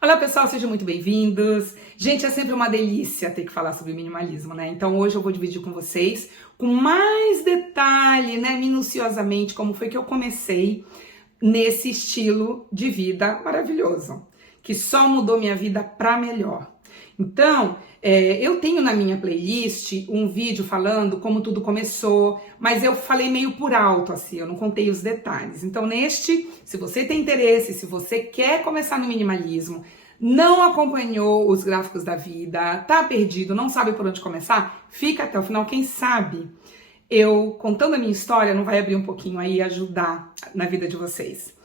Olá pessoal, sejam muito bem-vindos. Gente, é sempre uma delícia ter que falar sobre minimalismo, né? Então hoje eu vou dividir com vocês, com mais detalhe, né, minuciosamente, como foi que eu comecei nesse estilo de vida maravilhoso, que só mudou minha vida para melhor. Então, eu tenho na minha playlist um vídeo falando como tudo começou, mas eu falei meio por alto, assim, eu não contei os detalhes. Então, se você tem interesse, se você quer começar no minimalismo, não acompanhou os gráficos da vida, tá perdido, não sabe por onde começar, fica até o final, quem sabe eu, contando a minha história, não vai abrir um pouquinho aí e ajudar na vida de vocês.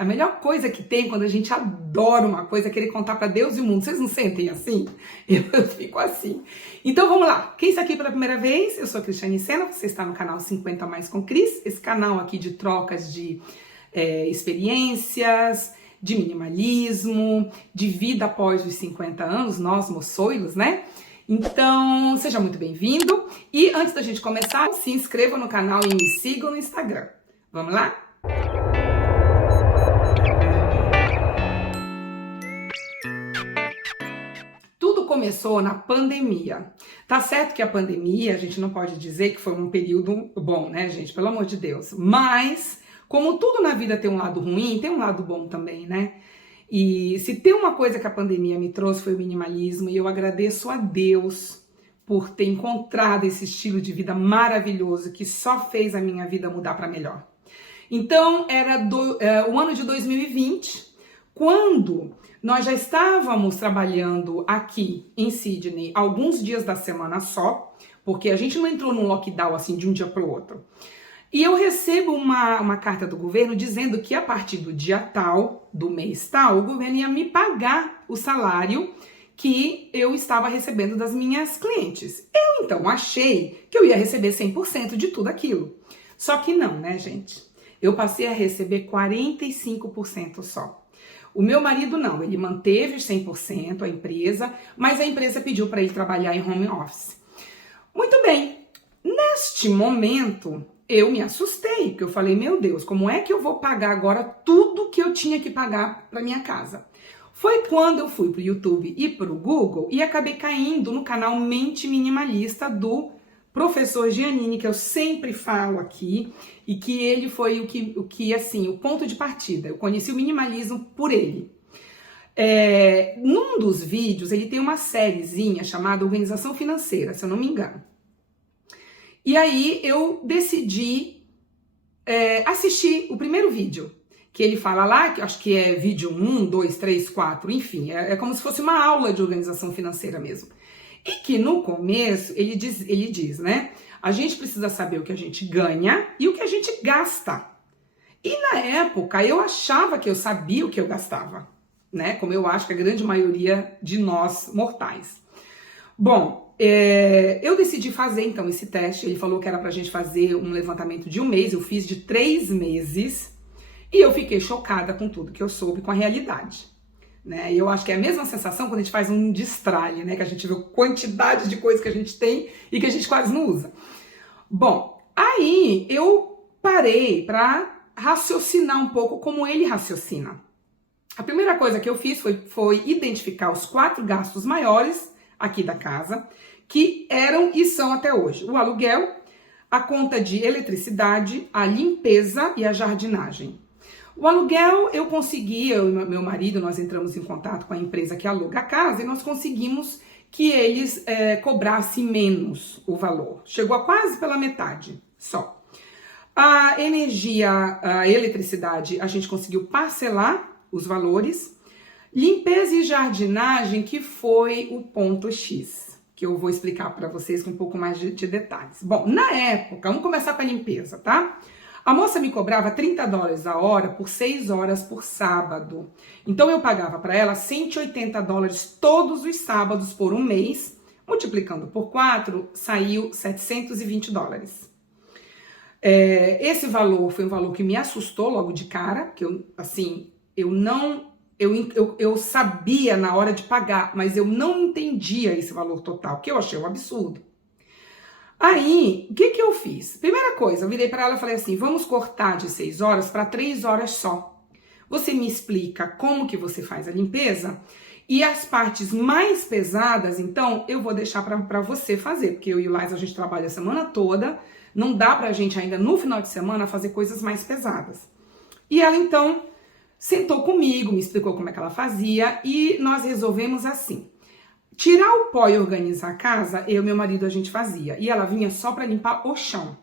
A melhor coisa que tem quando a gente adora uma coisa é querer contar para Deus e o mundo. Vocês não sentem assim? Eu fico assim. Então vamos lá. Quem está aqui pela primeira vez? Eu sou a Cristiane Sena, você está no canal 50 Mais com Cris, esse canal aqui de trocas de experiências, de minimalismo, de vida após os 50 anos, nós moçoilos, né? Então, seja muito bem-vindo. E antes da gente começar, se inscreva no canal e me sigam no Instagram. Vamos lá? Tudo começou na pandemia. Tá certo que a pandemia, a gente não pode dizer que foi um período bom, né, gente? Pelo amor de Deus. Mas, como tudo na vida tem um lado ruim, tem um lado bom também, né? E se tem uma coisa que a pandemia me trouxe foi o minimalismo, e eu agradeço a Deus por ter encontrado esse estilo de vida maravilhoso que só fez a minha vida mudar para melhor. Então, era o ano de 2020, quando nós já estávamos trabalhando aqui em Sydney alguns dias da semana só, porque a gente não entrou num lockdown assim de um dia para o outro. E eu recebo uma carta do governo dizendo que a partir do dia tal, do mês tal, o governo ia me pagar o salário que eu estava recebendo das minhas clientes. Eu então achei que eu ia receber 100% de tudo aquilo. Só que não, né, gente? Eu passei a receber 45% só. O meu marido não, ele manteve os 100%, a empresa, mas a empresa pediu para ele trabalhar em home office. Muito bem, neste momento eu me assustei, porque eu falei, meu Deus, como é que eu vou pagar agora tudo que eu tinha que pagar para minha casa? Foi quando eu fui para o YouTube e para o Google e acabei caindo no canal Mente Minimalista do professor Giannini, que eu sempre falo aqui, e que ele foi o ponto de partida. Eu conheci o minimalismo por ele. Num dos vídeos, ele tem uma sériezinha chamada Organização Financeira, se eu não me engano. E aí eu decidi assistir o primeiro vídeo, que ele fala lá, que acho que é vídeo 1, 2, 3, 4, enfim, é como se fosse uma aula de organização financeira mesmo. E que no começo ele diz, né? A gente precisa saber o que a gente ganha e o que a gente gasta. E na época eu achava que eu sabia o que eu gastava, né? Como eu acho que a grande maioria de nós mortais. Bom, eu decidi fazer então esse teste. Ele falou que era pra gente fazer um levantamento de um mês. Eu fiz de 3 meses e eu fiquei chocada com tudo que eu soube, com a realidade. Né? E eu acho que é a mesma sensação quando a gente faz um destralhe, né? Que a gente vê a quantidade de coisas que a gente tem e que a gente quase não usa. Bom, aí eu parei para raciocinar um pouco como ele raciocina. A primeira coisa que eu fiz foi identificar os 4 gastos maiores aqui da casa, que eram e são até hoje: o aluguel, a conta de eletricidade, a limpeza e a jardinagem. O aluguel eu consegui, eu e meu marido, nós entramos em contato com a empresa que aluga a casa e nós conseguimos que eles cobrassem menos o valor. Chegou a quase pela metade só. A energia, a eletricidade, a gente conseguiu parcelar os valores. Limpeza e jardinagem, que foi o ponto X, que eu vou explicar para vocês com um pouco mais de detalhes. Bom, na época, vamos começar com a limpeza, tá? A moça me cobrava $30 a hora por 6 horas por sábado. Então eu pagava para ela $180 todos os sábados por um mês. Multiplicando por 4, saiu $720. Esse valor foi um valor que me assustou logo de cara, que eu sabia na hora de pagar, mas eu não entendia esse valor total, que eu achei um absurdo. Aí, o que eu fiz? Primeira coisa, eu virei para ela e falei assim, vamos cortar de 6 horas para 3 horas só. você me explica como que você faz a limpeza? E as partes mais pesadas, então, eu vou deixar para você fazer, porque eu e o Liza, a gente trabalha a semana toda, não dá pra gente ainda no final de semana fazer coisas mais pesadas. E ela, então, sentou comigo, me explicou como é que ela fazia e nós resolvemos assim. Tirar o pó e organizar a casa, eu e meu marido a gente fazia. E ela vinha só para limpar o chão.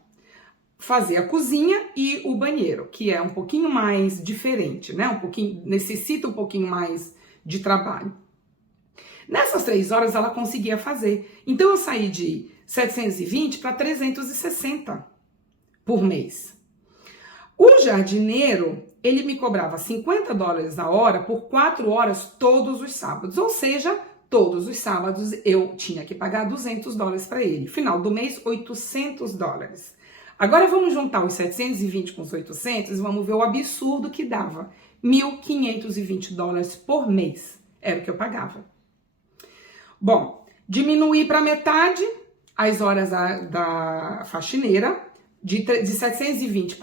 Fazer a cozinha e o banheiro, que é um pouquinho mais diferente, né? Necessita um pouquinho mais de trabalho. Nessas 3 horas ela conseguia fazer. Então eu saí de 720 para 360 por mês. O jardineiro, ele me cobrava $50 a hora por 4 horas todos os sábados. Ou seja, todos os sábados eu tinha que pagar $200 para ele. Final do mês, $800. Agora vamos juntar os 720 com os 800 e vamos ver o absurdo que dava. $1.520 por mês era o que eu pagava. Bom, diminuí para metade as horas da faxineira. De 720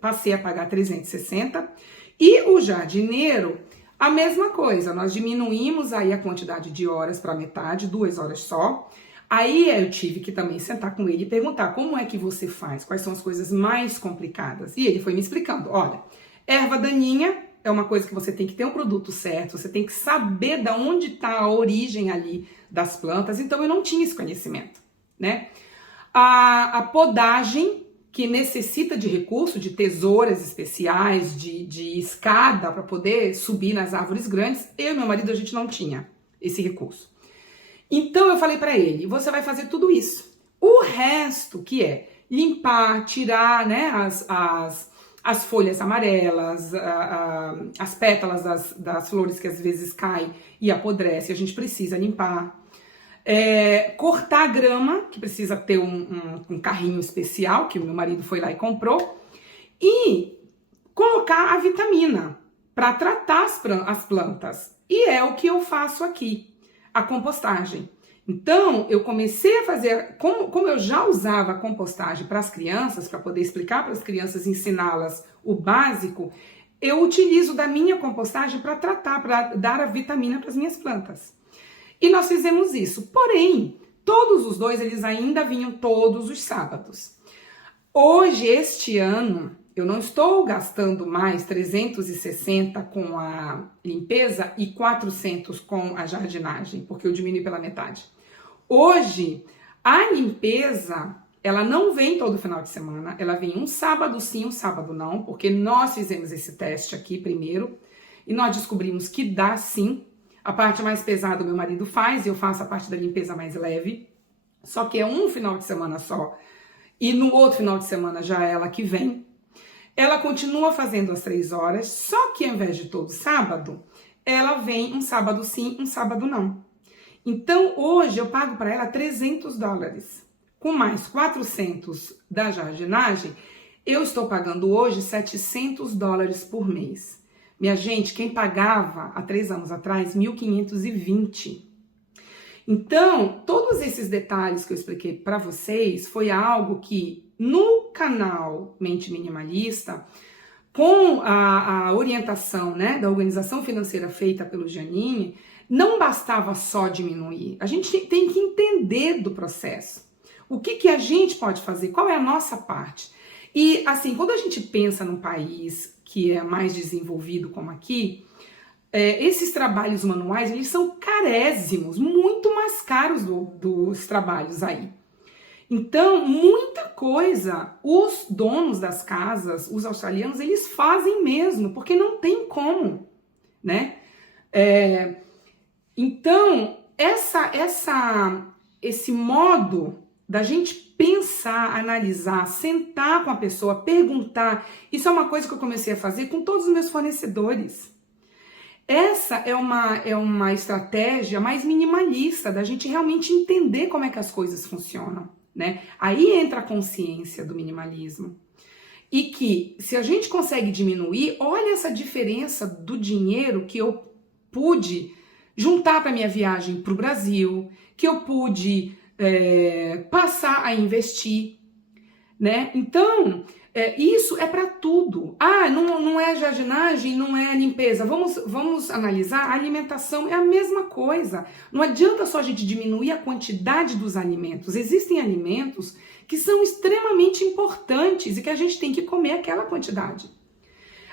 passei a pagar 360. E o jardineiro, a mesma coisa. Nós diminuímos aí a quantidade de horas para metade, 2 horas só. Aí eu tive que também sentar com ele e perguntar como é que você faz, quais são as coisas mais complicadas. E ele foi me explicando, olha, erva daninha é uma coisa que você tem que ter um produto certo, você tem que saber de onde está a origem ali das plantas. Então eu não tinha esse conhecimento, né? A podagem, que necessita de recurso, de tesouras especiais, de escada para poder subir nas árvores grandes, eu e meu marido a gente não tinha esse recurso. Então eu falei para ele, você vai fazer tudo isso. O resto, que é limpar, tirar, né, as folhas amarelas, as pétalas das flores que às vezes caem e apodrece, a gente precisa limpar. Cortar a grama, que precisa ter um carrinho especial, que o meu marido foi lá e comprou, e colocar a vitamina para tratar as plantas. E é o que eu faço aqui, a compostagem. Então, eu comecei a fazer, como eu já usava a compostagem para as crianças, para poder explicar para as crianças, ensiná-las o básico, eu utilizo da minha compostagem para tratar, para dar a vitamina para as minhas plantas. E nós fizemos isso. Porém, todos os dois, eles ainda vinham todos os sábados. Hoje, este ano, eu não estou gastando mais 360 com a limpeza e 400 com a jardinagem, porque eu diminui pela metade. Hoje, a limpeza, ela não vem todo final de semana, ela vem um sábado sim, um sábado não, porque nós fizemos esse teste aqui primeiro e nós descobrimos que dá sim. A parte mais pesada o meu marido faz, eu faço a parte da limpeza mais leve, só que é um final de semana só, e no outro final de semana já é ela que vem. Ela continua fazendo as 3 horas, só que ao invés de todo sábado, ela vem um sábado sim, um sábado não. Então hoje eu pago para ela $300, com mais 400 da jardinagem, eu estou pagando hoje $700 por mês. Minha gente, quem pagava há 3 anos atrás, 1.520. Então, todos esses detalhes que eu expliquei para vocês foi algo que no canal Mente Minimalista, com a orientação, né, da organização financeira feita pelo Giannini, não bastava só diminuir. A gente tem que entender do processo. O que a gente pode fazer? Qual é a nossa parte? E assim, quando a gente pensa num país que é mais desenvolvido como aqui, esses trabalhos manuais, eles são carésimos, muito mais caros dos trabalhos aí. Então, muita coisa, os donos das casas, os australianos, eles fazem mesmo, porque não tem como, né? Então, esse modo da gente pensar, analisar, sentar com a pessoa, perguntar, isso é uma coisa que eu comecei a fazer com todos os meus fornecedores. Essa é uma estratégia mais minimalista, da gente realmente entender como é que as coisas funcionam, né? Aí entra a consciência do minimalismo. E que, se a gente consegue diminuir, olha essa diferença do dinheiro que eu pude juntar para minha viagem para o Brasil, que eu pude passar a investir, né? Então, Isso é para tudo. Não é jardinagem, não é limpeza. Vamos analisar. A alimentação é a mesma coisa. Não adianta só a gente diminuir a quantidade dos alimentos. Existem alimentos que são extremamente importantes e que a gente tem que comer aquela quantidade.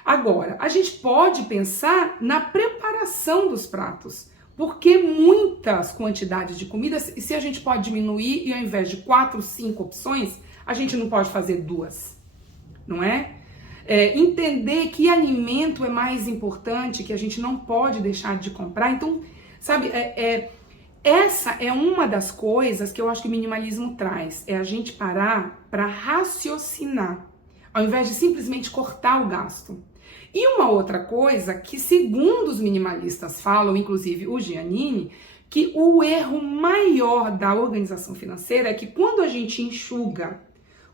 Agora, a gente pode pensar na preparação dos pratos. Porque muitas quantidades de comida, se a gente pode diminuir e ao invés de 4, 5 opções, a gente não pode fazer 2. Não é? Entender que alimento é mais importante, que a gente não pode deixar de comprar. Então, sabe, essa é uma das coisas que eu acho que o minimalismo traz. É a gente parar para raciocinar, ao invés de simplesmente cortar o gasto. E uma outra coisa que, segundo os minimalistas falam, inclusive o Giannini, que o erro maior da organização financeira é que quando a gente enxuga,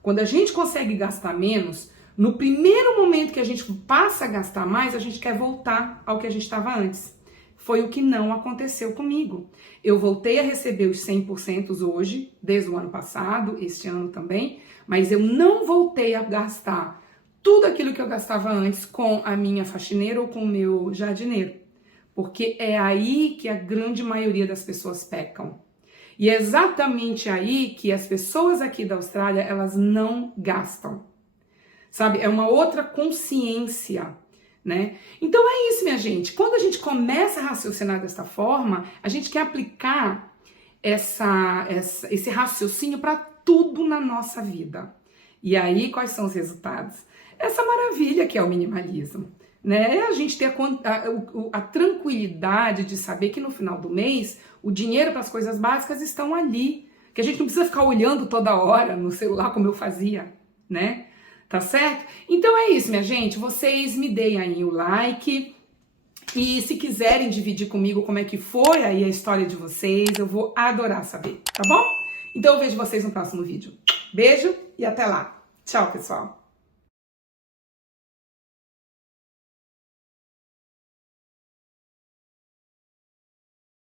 quando a gente consegue gastar menos, no primeiro momento que a gente passa a gastar mais, a gente quer voltar ao que a gente estava antes. Foi o que não aconteceu comigo. Eu voltei a receber os 100% hoje, desde o ano passado, este ano também, mas eu não voltei a gastar tudo aquilo que eu gastava antes com a minha faxineira ou com o meu jardineiro. Porque é aí que a grande maioria das pessoas pecam. E é exatamente aí que as pessoas aqui da Austrália, elas não gastam. Sabe? É uma outra consciência, né? Então é isso, minha gente. Quando a gente começa a raciocinar desta forma, a gente quer aplicar esse raciocínio para tudo na nossa vida. E aí, quais são os resultados? Essa maravilha que é o minimalismo, né? É a gente ter a tranquilidade de saber que no final do mês o dinheiro para as coisas básicas estão ali, que a gente não precisa ficar olhando toda hora no celular como eu fazia, né? Tá certo? Então é isso, minha gente. Vocês me deem aí o like e se quiserem dividir comigo como é que foi aí a história de vocês, eu vou adorar saber, tá bom? Então eu vejo vocês no próximo vídeo. Beijo e até lá. Tchau, pessoal.